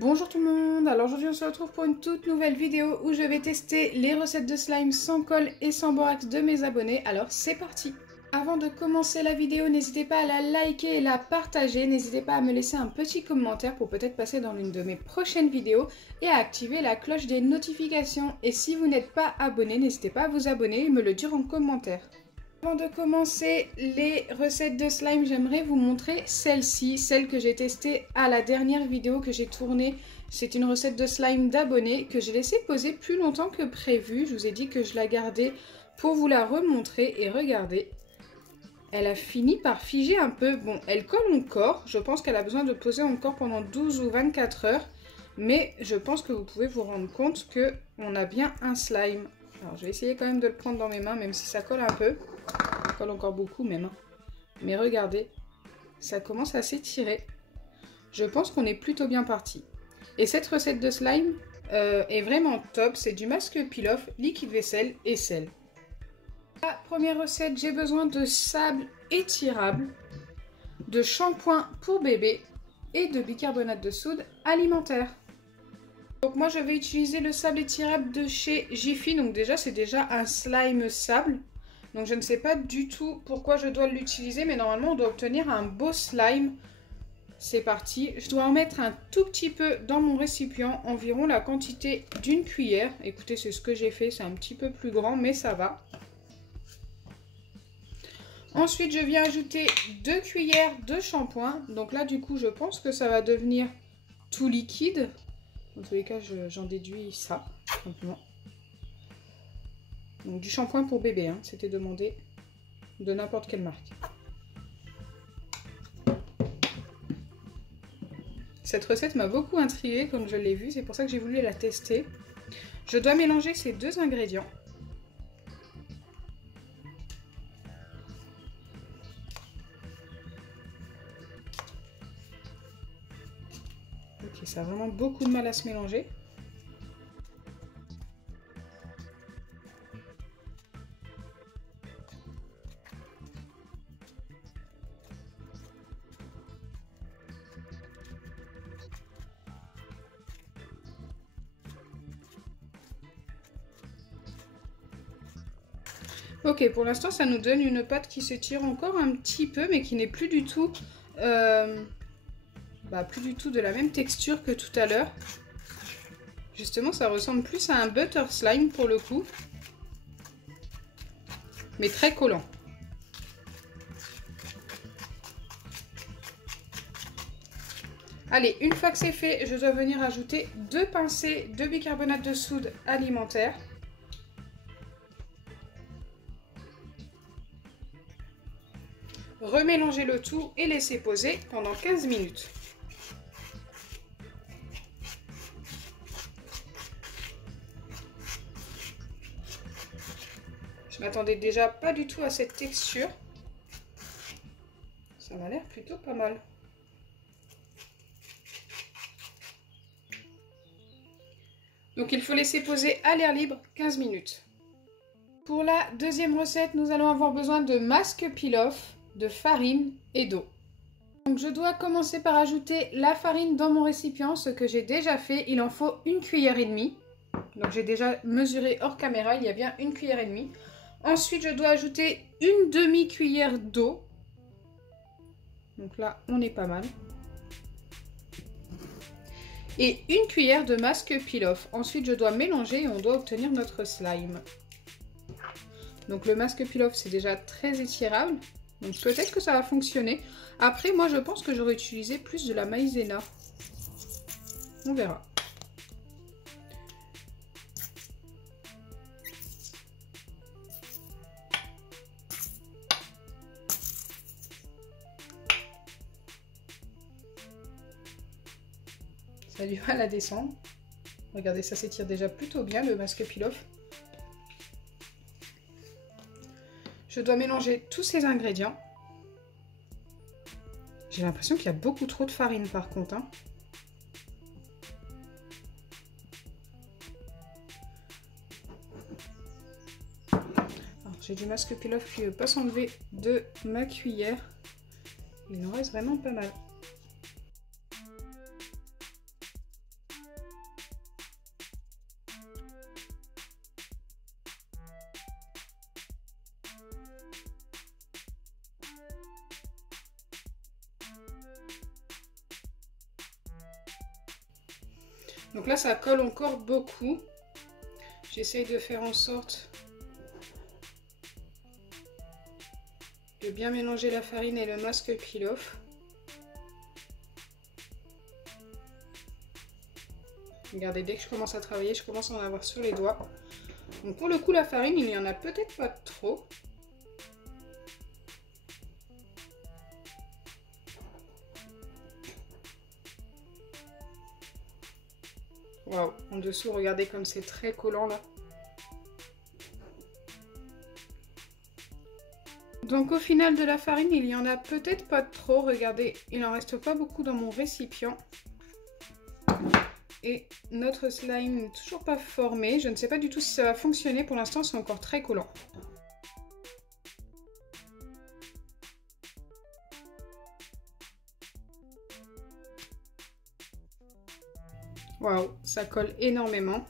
Bonjour tout le monde, alors aujourd'hui on se retrouve pour une toute nouvelle vidéo où je vais tester les recettes de slime sans colle et sans borax de mes abonnés, alors c'est parti. Avant de commencer la vidéo, n'hésitez pas à la liker et la partager, n'hésitez pas à me laisser un petit commentaire pour peut-être passer dans l'une de mes prochaines vidéos et à activer la cloche des notifications. Et si vous n'êtes pas abonné, n'hésitez pas à vous abonner et me le dire en commentaire. Avant de commencer les recettes de slime, j'aimerais vous montrer celle-ci, celle que j'ai testée à la dernière vidéo que j'ai tournée. C'est une recette de slime d'abonnés que j'ai laissé poser plus longtemps que prévu. Je vous ai dit que je la gardais pour vous la remontrer et regardez. Elle a fini par figer un peu. Bon, elle colle encore. Je pense qu'elle a besoin de poser encore pendant 12 ou 24 heures. Mais je pense que vous pouvez vous rendre compte qu'on a bien un slime. Alors, je vais essayer quand même de le prendre dans mes mains, même si ça colle un peu. Ça colle encore beaucoup même. Mais regardez, ça commence à s'étirer. Je pense qu'on est plutôt bien parti. Et cette recette de slime est vraiment top. C'est du masque peel-off, liquide vaisselle et sel. La première recette, j'ai besoin de sable étirable, de shampoing pour bébé et de bicarbonate de soude alimentaire. Donc moi je vais utiliser le sable étirable de chez Jiffy. Donc déjà c'est déjà un slime sable. Donc je ne sais pas du tout pourquoi je dois l'utiliser, mais normalement on doit obtenir un beau slime. C'est parti. Je dois en mettre un tout petit peu dans mon récipient, environ la quantité d'une cuillère. Écoutez, c'est ce que j'ai fait, c'est un petit peu plus grand, mais ça va. Ensuite, je viens ajouter 2 cuillères de shampoing. Donc là, du coup, je pense que ça va devenir tout liquide. Dans tous les cas, j'en déduis ça, simplement. Donc du shampoing pour bébé, hein, c'était demandé de n'importe quelle marque. Cette recette m'a beaucoup intriguée comme je l'ai vue, c'est pour ça que j'ai voulu la tester. Je dois mélanger ces deux ingrédients. Ok, ça a vraiment beaucoup de mal à se mélanger. Ok, pour l'instant, ça nous donne une pâte qui s'étire encore un petit peu, mais qui n'est plus du tout, de la même texture que tout à l'heure. Justement, ça ressemble plus à un butter slime pour le coup, mais très collant. Allez, une fois que c'est fait, je dois venir ajouter 2 pincées de bicarbonate de soude alimentaire. Remélanger le tout et laisser poser pendant 15 minutes. Je m'attendais déjà pas du tout à cette texture. Ça m'a l'air plutôt pas mal. Donc il faut laisser poser à l'air libre 15 minutes. Pour la deuxième recette, nous allons avoir besoin de masque peel-off, de farine et d'eau. Donc je dois commencer par ajouter la farine dans mon récipient, ce que j'ai déjà fait. Il en faut 1 cuillère et demie. Donc j'ai déjà mesuré hors caméra, il y a bien 1 cuillère et demie. Ensuite, je dois ajouter une demi-cuillère d'eau. Donc là, on est pas mal. Et 1 cuillère de masque peel-off. Ensuite, je dois mélanger et on doit obtenir notre slime. Donc le masque peel-off, c'est déjà très étirable. Donc peut-être que ça va fonctionner. Après, moi, je pense que j'aurais utilisé plus de la maïzena. On verra. Ça a du mal à descendre. Regardez, ça s'étire déjà plutôt bien, le masque peel-off. Je dois mélanger tous ces ingrédients. J'ai l'impression qu'il y a beaucoup trop de farine par contre. J'ai du masque peel-off qui ne veut pas s'enlever de ma cuillère. Il en reste vraiment pas mal. Donc là, ça colle encore beaucoup. J'essaye de faire en sorte de bien mélanger la farine et le masque peel-off. Regardez, dès que je commence à travailler, je commence à en avoir sur les doigts. Donc pour le coup, la farine, il n'y en a peut-être pas trop. Waouh, en dessous, regardez comme c'est très collant là. Donc au final de la farine, il n'y en a peut-être pas trop. Regardez, il n'en reste pas beaucoup dans mon récipient. Et notre slime n'est toujours pas formé. Je ne sais pas du tout si ça va fonctionner. Pour l'instant, c'est encore très collant. Waouh, ça colle énormément.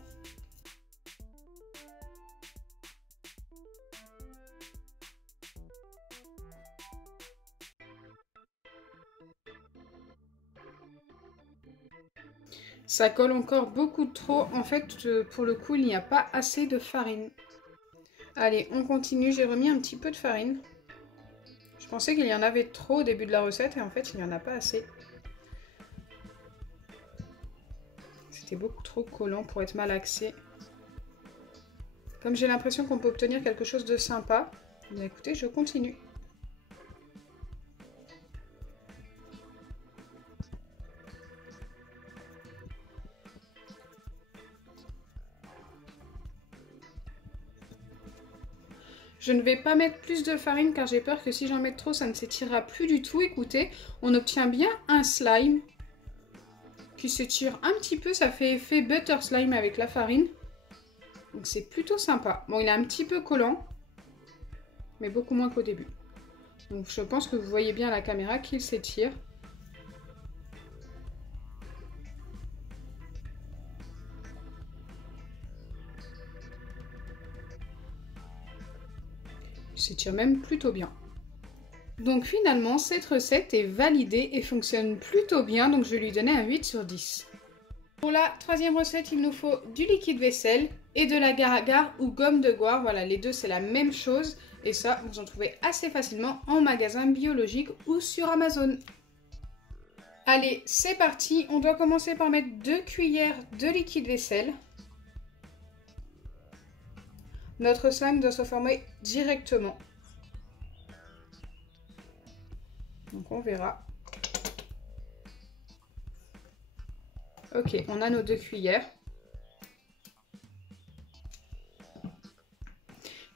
Ça colle encore beaucoup trop. En fait, pour le coup, il n'y a pas assez de farine. Allez, on continue. J'ai remis un petit peu de farine. Je pensais qu'il y en avait trop au début de la recette et en fait, il n'y en a pas assez. C'était beaucoup trop collant pour être malaxé. Comme j'ai l'impression qu'on peut obtenir quelque chose de sympa, bien écoutez, je continue. Je ne vais pas mettre plus de farine car j'ai peur que si j'en mets trop, ça ne s'étirera plus du tout. Écoutez, on obtient bien un slime qui s'étire un petit peu. Ça fait effet butter slime avec la farine. Donc c'est plutôt sympa. Bon, il est un petit peu collant, mais beaucoup moins qu'au début. Donc je pense que vous voyez bien à la caméra qu'il s'étire. Il s'étire même plutôt bien. Donc finalement, cette recette est validée et fonctionne plutôt bien, donc je vais lui donner un 8 sur 10. Pour la troisième recette, il nous faut du liquide vaisselle et de l'agar-agar ou gomme de goire. Voilà, les deux c'est la même chose et ça, vous en trouvez assez facilement en magasin biologique ou sur Amazon. Allez, c'est parti. On doit commencer par mettre 2 cuillères de liquide vaisselle. Notre slime doit se former directement. Donc on verra. Ok, on a nos 2 cuillères.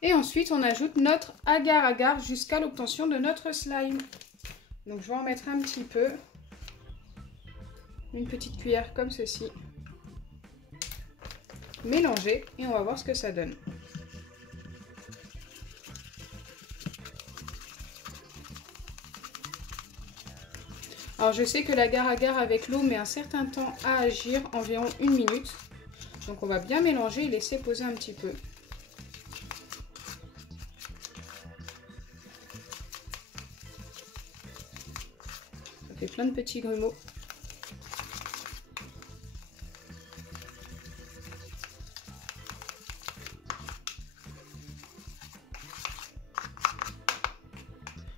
Et ensuite, on ajoute notre agar-agar jusqu'à l'obtention de notre slime. Donc je vais en mettre un petit peu. Une petite cuillère comme ceci. Mélanger et on va voir ce que ça donne. Alors je sais que l'agar-agar avec l'eau met un certain temps à agir, environ 1 minute. Donc on va bien mélanger et laisser poser un petit peu. Ça fait plein de petits grumeaux.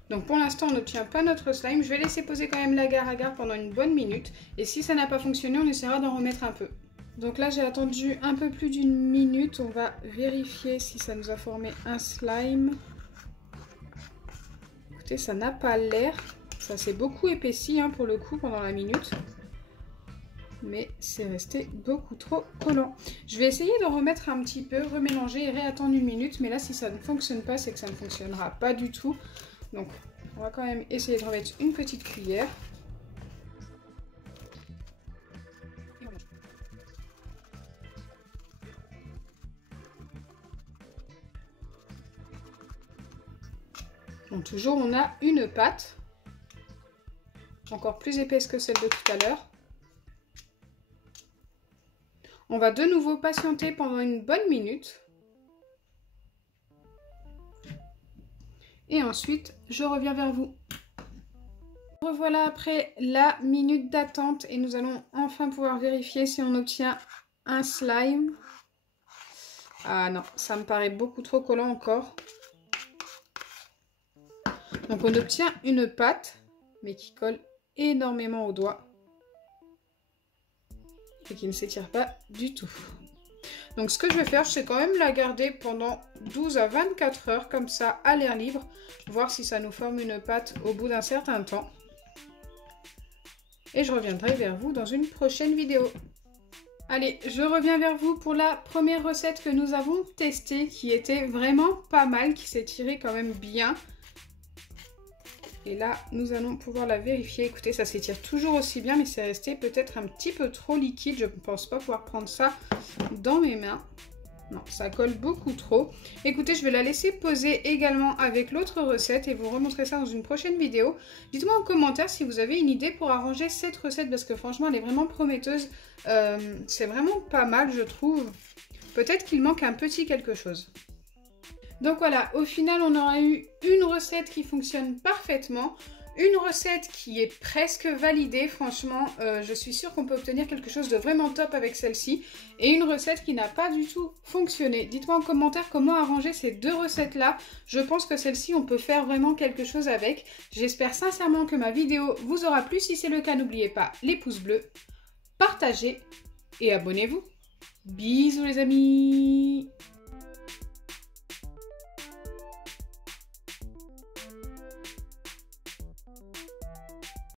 Donc pour l'instant on n'obtient pas notre slime, je vais laisser poser quand même l'agar-agar pendant une bonne minute et si ça n'a pas fonctionné on essaiera d'en remettre un peu. Donc là j'ai attendu un peu plus d'1 minute, on va vérifier si ça nous a formé un slime. Écoutez, ça n'a pas l'air, ça s'est beaucoup épaissi hein, pour le coup pendant la minute. Mais c'est resté beaucoup trop collant. Je vais essayer de remettre un petit peu, remélanger et réattendre 1 minute, mais là si ça ne fonctionne pas c'est que ça ne fonctionnera pas du tout. Donc, on va quand même essayer de remettre une petite cuillère. Donc, toujours, on a une pâte. Encore plus épaisse que celle de tout à l'heure. On va de nouveau patienter pendant une bonne minute. Et ensuite, je reviens vers vous. Revoilà après la minute d'attente et nous allons enfin pouvoir vérifier si on obtient un slime. Ah non, ça me paraît beaucoup trop collant encore. Donc on obtient une pâte, mais qui colle énormément aux doigts. Et qui ne s'étire pas du tout. Donc ce que je vais faire, c'est quand même la garder pendant 12 à 24 heures, comme ça, à l'air libre. Voir si ça nous forme une pâte au bout d'un certain temps. Et je reviendrai vers vous dans une prochaine vidéo. Allez, je reviens vers vous pour la première recette que nous avons testée, qui était vraiment pas mal, qui s'est tirée quand même bien. Et là, nous allons pouvoir la vérifier. Écoutez, ça s'étire toujours aussi bien, mais c'est resté peut-être un petit peu trop liquide. Je ne pense pas pouvoir prendre ça dans mes mains. Non, ça colle beaucoup trop. Écoutez, je vais la laisser poser également avec l'autre recette et vous remontrer ça dans une prochaine vidéo. Dites-moi en commentaire si vous avez une idée pour arranger cette recette parce que franchement, elle est vraiment prometteuse. C'est vraiment pas mal, je trouve. Peut-être qu'il manque un petit quelque chose. Donc voilà, au final, on aura eu une recette qui fonctionne parfaitement. Une recette qui est presque validée, franchement, je suis sûre qu'on peut obtenir quelque chose de vraiment top avec celle-ci. Et une recette qui n'a pas du tout fonctionné. Dites-moi en commentaire comment arranger ces deux recettes-là. Je pense que celle-ci, on peut faire vraiment quelque chose avec. J'espère sincèrement que ma vidéo vous aura plu. Si c'est le cas, n'oubliez pas les pouces bleus, partagez et abonnez-vous. Bisous les amis!